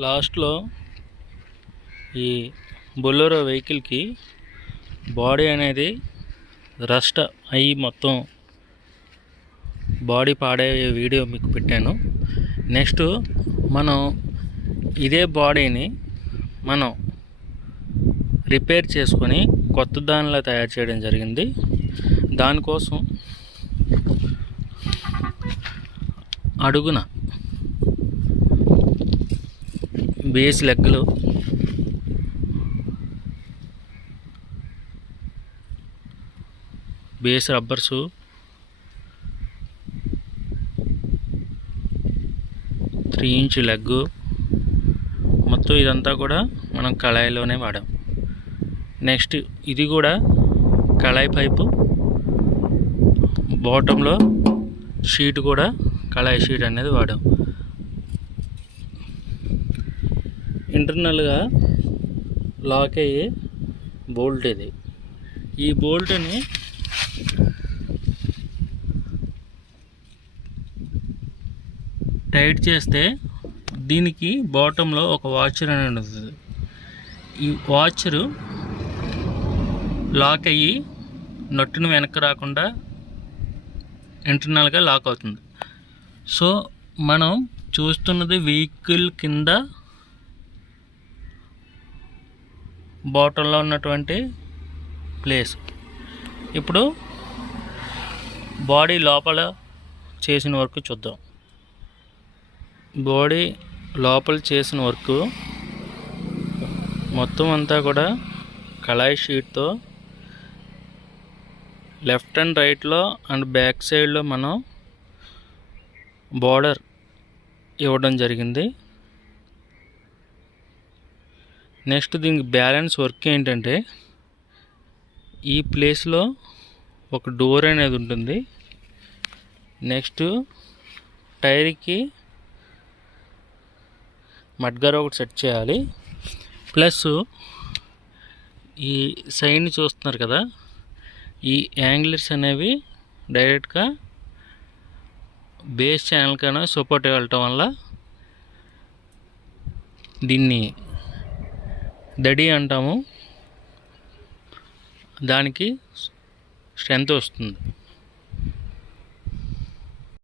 లాస్ట్లో ఈ బొలెరో వెహికల్కి బాడీ అనేది రస్ట్ అయ్యి మొత్తం బాడీ పాడే వీడియో మీకు పెట్టాను. నెక్స్ట్ మనం ఇదే బాడీని మనం రిపేర్ చేసుకొని కొత్త దానిలా తయారు చేయడం జరిగింది. దానికోసం అడుగున బేస్ లెగ్లు, బేస్ రబ్బర్సు, 3 ఇంచ్ లెగ్, మొత్తం ఇదంతా కూడా మనం కళాయిలోనే వాడాం. నెక్స్ట్ ఇది కూడా కళాయి పైపు, బాటంలో షీట్ కూడా కళాయి షీట్ అనేది వాడాం. ఇంటర్నల్గా లాక్ అయ్యే బోల్ట్ ఇది. ఈ బోల్ట్ని టైట్ చేస్తే దీనికి బాటంలో ఒక వాచర్ అనేది ఉంటుంది. ఈ వాచరు లాక్ అయ్యి నట్టును వెనక్కి రాకుండా ఇంటర్నల్గా లాక్ అవుతుంది. సో మనం చూస్తున్నది వెహికల్ కింద బాటంలో ఉన్నటువంటి ప్లేస్. ఇప్పుడు బాడీ లోపల చేసిన వర్క్ చూద్దాం. బాడీ లోపల చేసిన వర్క్ మొత్తం అంతా కూడా కళాయి షీట్తో లెఫ్ట్ అండ్ రైట్లో అండ్ బ్యాక్ సైడ్లో మనం బార్డర్ ఇవ్వడం జరిగింది. నెక్స్ట్ దీనికి బ్యాలెన్స్ వర్క్ ఏంటంటే ఈ ప్లేస్లో ఒక డోర్ అనేది ఉంటుంది. నెక్స్ట్ టైర్కి మడ్గార్ ఒకటి సెట్ చేయాలి. ప్లస్ ఈ సైడ్ని చూస్తున్నారు కదా, ఈ యాంగిల్స్ అనేవి డైరెక్ట్గా బేస్ ఛానల్ కన్నా సపోర్ట్ వెళ్ళటం వల్ల దీన్ని దడి అంటాము, దానికి స్ట్రెంత్ వస్తుంది.